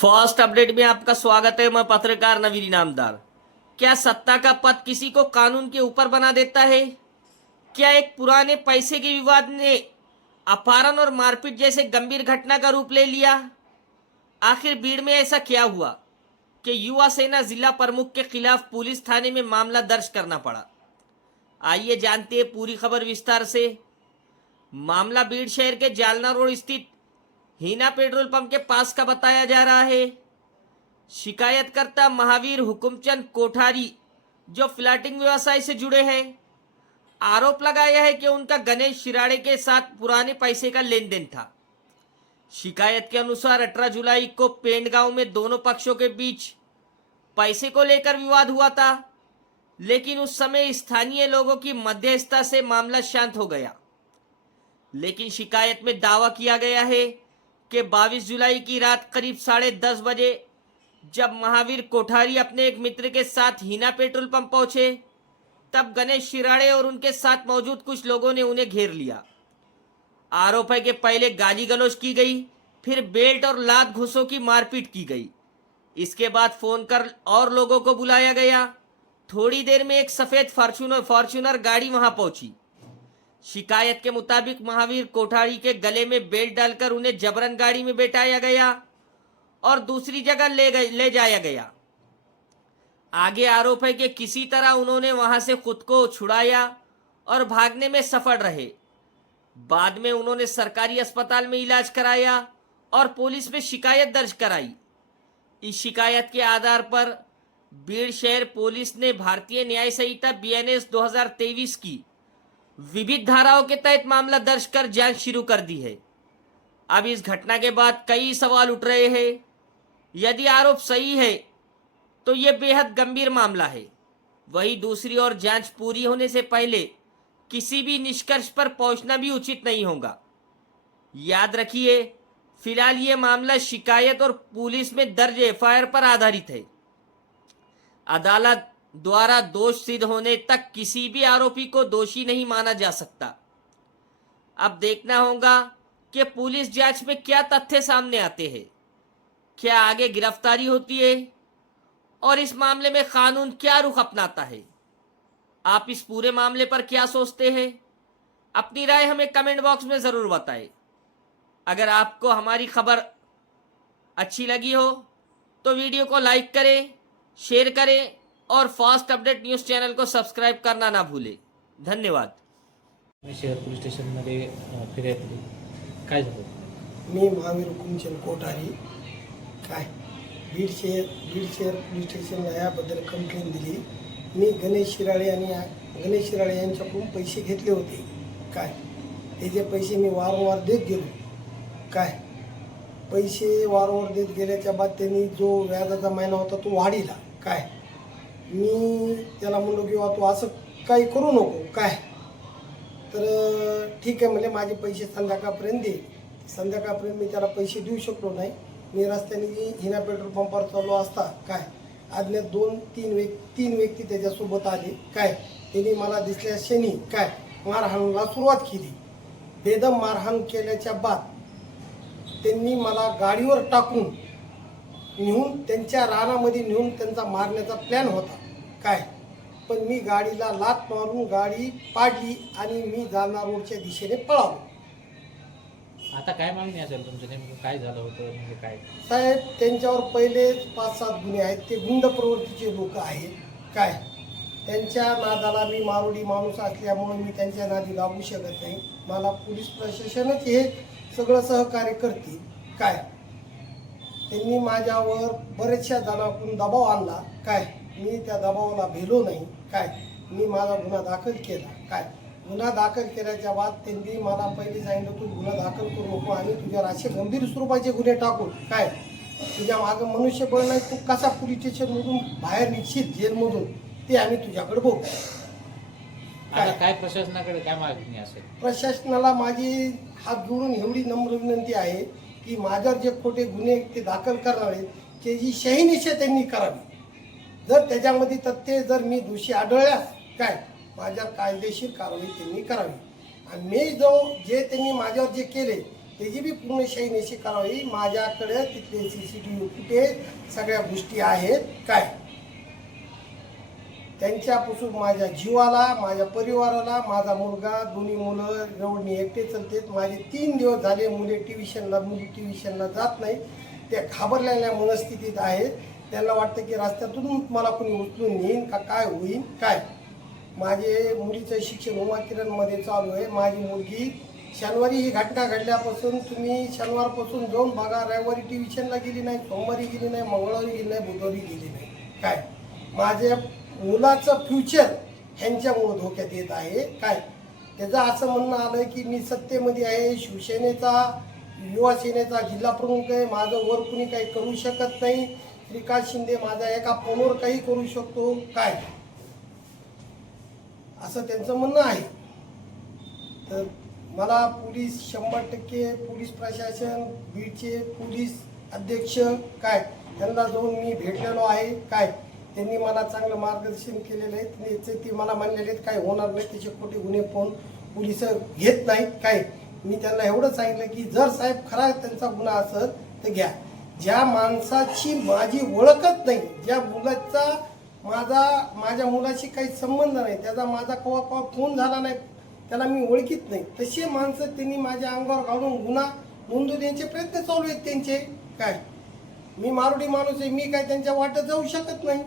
First update में आपका स्वागत है। मैं पत्रकार नवीन इनामदार। क्या सत्ता का पद किसी को कानून के ऊपर बना देता है? क्या एक पुराने पैसे के विवाद ने अपहरण और मारपीट जैसे गंभीर घटना का रूप ले लिया? आखिर भीड़ में ऐसा क्या हुआ कि युवा सेना जिला प्रमुख के खिलाफ पुलिस थाने में मामला दर्ज करना पड़ा? आइए जानते हैं पूरी खबर विस्तार से। मामला भीड़ शहर के जालना रोड स्थित हीना पेट्रोल पंप के पास का बताया जा रहा है। शिकायतकर्ता महावीर हुकुमचंद कोठारी, जो फ्लैटिंग व्यवसाय से जुड़े हैं, आरोप लगाया है कि उनका गणेश शिराड़े के साथ पुराने पैसे का लेन देन था। शिकायत के अनुसार 18 जुलाई को पेंड गांव में दोनों पक्षों के बीच पैसे को लेकर विवाद हुआ था, लेकिन उस समय स्थानीय लोगों की मध्यस्थता से मामला शांत हो गया। लेकिन शिकायत में दावा किया गया है कि 22 जुलाई की रात करीब 10:30 बजे जब महावीर कोठारी अपने एक मित्र के साथ हीना पेट्रोल पंप पहुंचे, तब गणेश शिराड़े और उनके साथ मौजूद कुछ लोगों ने उन्हें घेर लिया। आरोप है कि पहले गाली गलौज की गई, फिर बेल्ट और लात घूंसों की मारपीट की गई। इसके बाद फोन कर और लोगों को बुलाया गया। थोड़ी देर में एक सफेद फॉर्च्यूनर गाड़ी वहां पहुंची। शिकायत के मुताबिक महावीर कोठारी के गले में बेल्ट डालकर उन्हें जबरन गाड़ी में बैठाया गया और दूसरी जगह ले जाया गया। आगे आरोप है कि किसी तरह उन्होंने वहां से खुद को छुड़ाया और भागने में सफल रहे। बाद में उन्होंने सरकारी अस्पताल में इलाज कराया और पुलिस में शिकायत दर्ज कराई। इस शिकायत के आधार पर भीड़ शहर पुलिस ने भारतीय न्याय संहिता BNS 2023 की विविध धाराओं के तहत मामला दर्ज कर जांच शुरू कर दी है। अब इस घटना के बाद कई सवाल उठ रहे हैं। यदि आरोप सही है तो यह बेहद गंभीर मामला है। वहीं दूसरी ओर जांच पूरी होने से पहले किसी भी निष्कर्ष पर पहुंचना भी उचित नहीं होगा। याद रखिए, फिलहाल यह मामला शिकायत और पुलिस में दर्ज FIR पर आधारित है। अदालत द्वारा दोष सिद्ध होने तक किसी भी आरोपी को दोषी नहीं माना जा सकता। अब देखना होगा कि पुलिस जांच में क्या तथ्य सामने आते हैं, क्या आगे गिरफ्तारी होती है और इस मामले में कानून क्या रुख अपनाता है। आप इस पूरे मामले पर क्या सोचते हैं? अपनी राय हमें कमेंट बॉक्स में जरूर बताएं। अगर आपको हमारी खबर अच्छी लगी हो तो वीडियो को लाइक करें, शेयर करें और फास्ट अपडेट न्यूज चॅनल को सबस्क्राईब करना ना भूले। धन्यवाद। शहर पोलीस स्टेशनमध्ये फिरायला काय झालं? मी महावीर हुकुमचंद कोठारी काय बीड शहर पोलीस स्टेशनला याबद्दल कंप्लेंट दिली। मी गणेश शिराळे यांच्याकडून पैसे घेतले होते काय, त्याचे पैसे मी वारंवार देत गेलो काय। पैसे वारंवार देत गेल्याच्या बाद त्यांनी जो व्याजाचा महिना होता तो वाढीला काय। मी त्याला म्हणलो की तू असं काही करू नको काय, तर ठीक आहे म्हणजे माझे पैसे संध्याकाळपर्यंत दे। संध्याकाळपर्यंत मी त्याला पैसे देऊ शकलो नाही। मी रस्त्याने हिना पेट्रोल पंपावर चाललो असता काय, अज्ञात तीन व्यक्ती त्याच्यासोबत आले काय। त्यांनी मला दिसल्या क्षणी काय मारहाणीला सुरुवात केली। बेदम मारहाण केल्याच्या बाद त्यांनी मला गाडीवर टाकून नेऊन त्यांच्या रानामध्ये नेऊन त्यांचा मारण्याचा प्लॅन होता काय। पण मी गाडीला लात मारून गाडी पाडली आणि मी जालना रोडच्या दिशेने पळालो। आता काय मागणी असेल तुमचं? नेमकं काय झालं होतं म्हणजे काय? साहेब, त्यांच्यावर पहिले 5-7 गुन्हे आहेत। ते गुंड प्रवृत्तीचे लोक आहेत काय। त्यांच्या नादाला मी मारोडी माणूस असल्यामुळे मी त्यांच्या नादी लागू शकत नाही। मला पोलीस प्रशासनच हे सगळं सहकार्य करते काय। त्यांनी माझ्यावर बरेचशा जणांकडून दबाव आणला काय। मी त्या दबावाला भिलो नाही काय। मी माझा गुन्हा दाखल केला काय। गुन्हा दाखल केल्याच्या बाद त्यांनी मला पहिले सांगितलं तू गुन्हा दाखल करू नको, आणि तुझ्यावर असे गंभीर स्वरूपाचे गुन्हे टाकून काय तुझ्या मागं मनुष्यबळ नाही, तू कसा पोलीस स्टेशनमधून बाहेर निश्चित जेलमधून ते आम्ही तुझ्याकडे बघू। आता काय प्रशासनाकडे काय मागणी असेल? प्रशासनाला माझी हात जोडून एवढी नम्र विनंती आहे की माझ्यावर जे खोटे गुन्हे ते दाखल करणार आहेत त्याची शहानिशा त्यांनी करावी। जर त्याच्यामध्ये तथ्य जर मी दोषी आढळल्यास काय माझ्या कायदेशीर कारवाई त्यांनी करावी। आणि मी जे त्यांनी माझ्यावर जे केले त्याची बी पूर्ण शहानिशी करावी. माझ्याकडे तिथले CCTV फुटेज सगळ्या गोष्टी आहेत. काय त्यांच्यापासून माझ्या जीवाला, माझ्या परिवाराला, माझा मुलगा, दोन्ही मुलं रोडनी एकटे चलतेत. माझे 3 दिवस झाले मुली ट्युशनला जात नाही. ते घाबरलेल्या मनस्थितीत आहेत. त्यांना वाटतं की रस्त्यातून मला कोणी उचलून नेईन का काय होईल. काय माझे मुलीचं शिक्षण उमा किरणमध्ये चालू आहे. माझी मुलगी शनिवारी ही घटना घडल्यापासून तुम्ही शनिवारपासून जाऊन बघा, रविवारी ट्युशनला गेली नाही, सोमवारी गेली नाही, मंगळवारी गेली नाही, बुधवारी गेली नाही. काय माझ्या मुलाचं फ्युचर ह्यांच्यामुळे धोक्यात येत आहे. काय त्याचं असं म्हणणं आलं की मी सत्तेमध्ये आहे, शिवसेनेचा युवा सेनेचा जिल्हा प्रमुख आहे, माझं वर कुणी काही करू शकत नाही, श्रीकांत शिंदे माझा एका फोनवर काही करू शकतो. काय असं त्यांचं म्हणणं आहे. तर मला पोलीस 100% पोलीस प्रशासन, बीडचे पोलीस अध्यक्ष काय त्यांना जाऊन मी भेटलेलो आहे. काय त्यांनी मला चांगलं मार्गदर्शन केलेलं आहे. ते मला म्हणलेले आहेत काय होणार नाही, त्याचे खोटे गुन्हे पोलीस घेत नाहीत. काय मी त्यांना एवढं सांगितलं की जर साहेब खरा त्यांचा गुन्हा असेल तर घ्या. ज्या माणसाची माझी ओळखच नाही, ज्या मुलाचा माझ्या मुलाशी काही संबंध नाही, त्याचा माझा कवा फोन झाला नाही, त्याला मी ओळखीत नाही, तसे माणसं त्यांनी माझ्या अंगावर घालून गुन्हा नोंदवण्याचे प्रयत्न चालू आहेत त्यांचे. काय मी मारुडी माणूस आहे, मी काय त्यांच्या वाटत जाऊ शकत नाही.